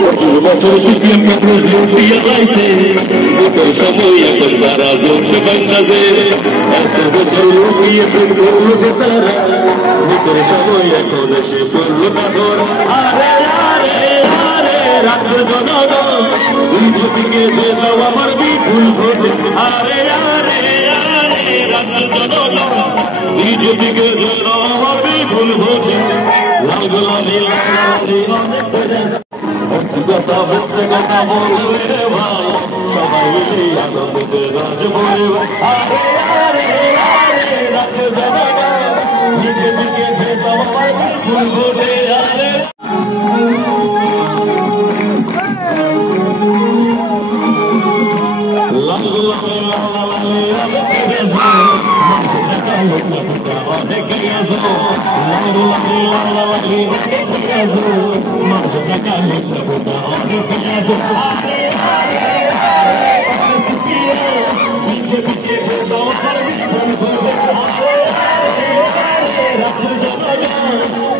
বছর সিপিএম কংগ্রেস লুট দিয়ে লাইছে বুকের সময় এখন তারা জোট বাংলাদেশে এত বছর লুকিয়ে প্রেম করলো যে তারা বুকের সময় এখন এসে পড়লো পাথর আরে আরে আরে রাজ্য জনগণ তুই যদি গেছে দাও আমার বিপুল ভোট আরে আরে আরে রাজ্য জনগণ তুই যদি গেছে দাও আমার বিপুল ভোট লাল গোলাপি অনেক কথা বলতে কথা বলবে ভাই সবাই মিলে আনন্দে রাজ বলে আরে আরে আরে রাজ জানাগা নিজে দিকে যে তোমার ফুল বলে আরে লাল গোলাপি অনেক গেছে লাল গোলাপি মানুষের টাকা অনেক গেছে আরে আরে নিজে দিকে যে তোমার ফুল বলে আরে আরে আরে রাজ জানাগা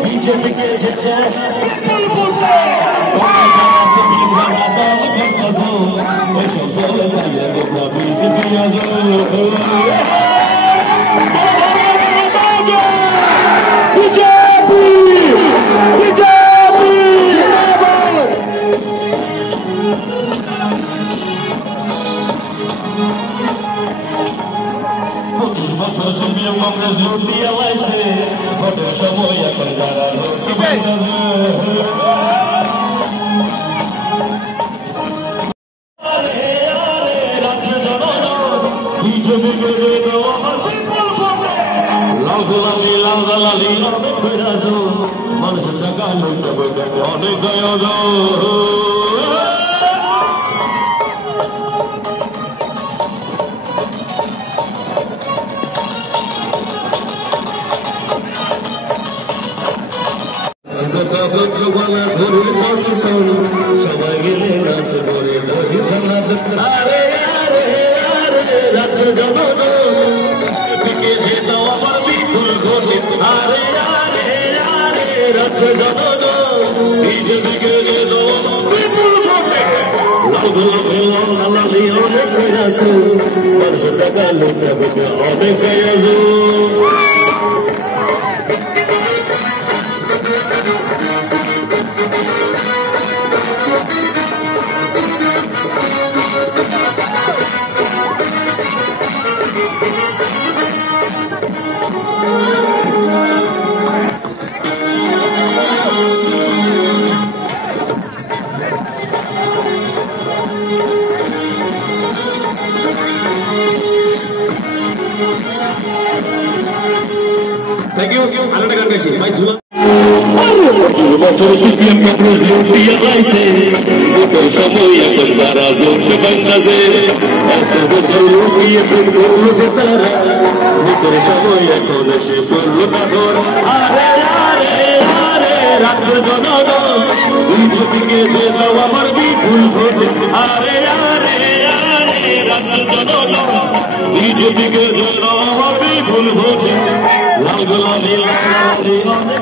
নিজে দিকে যে ফুল বলে কংগ্রেস লুট দিয়ে লাইছে ভোটের সময় এখন তারা লাল গোলাপি লাল দালালি মানুষের টাকা অনেক সবাই গেলে নাচ করে আরে আরে আরে রাত্র জগৎ দিকে যে দাও আমার বিপুল ঘটে আরে আরে আরে রাত্র জগৎ দিকে যে দাও বিপুল ঘটে লাল গোলাপি লাল লালি অনেক গেছে মানুষের টাকা লুটে অনেক গেছে বছর সিপিএম কংগ্রেস লুট দিয়ে লাইছে বুকের সময় এখন তারা জোট বাংলাদেশে এত বছর লুকিয়ে প্রেম করলো যে তারা বুকের সময় এখন এসে পড়লো পাথর আরে আরে আরে রাজ্য জনগণ তুই যদি গেছে দাও আমার বিপুল ভোট আরে আরে আরে রাজ্য জনগণ তুই যদি গেছে দাও আমার বিপুল ভোট লাল গোলাপি অনেক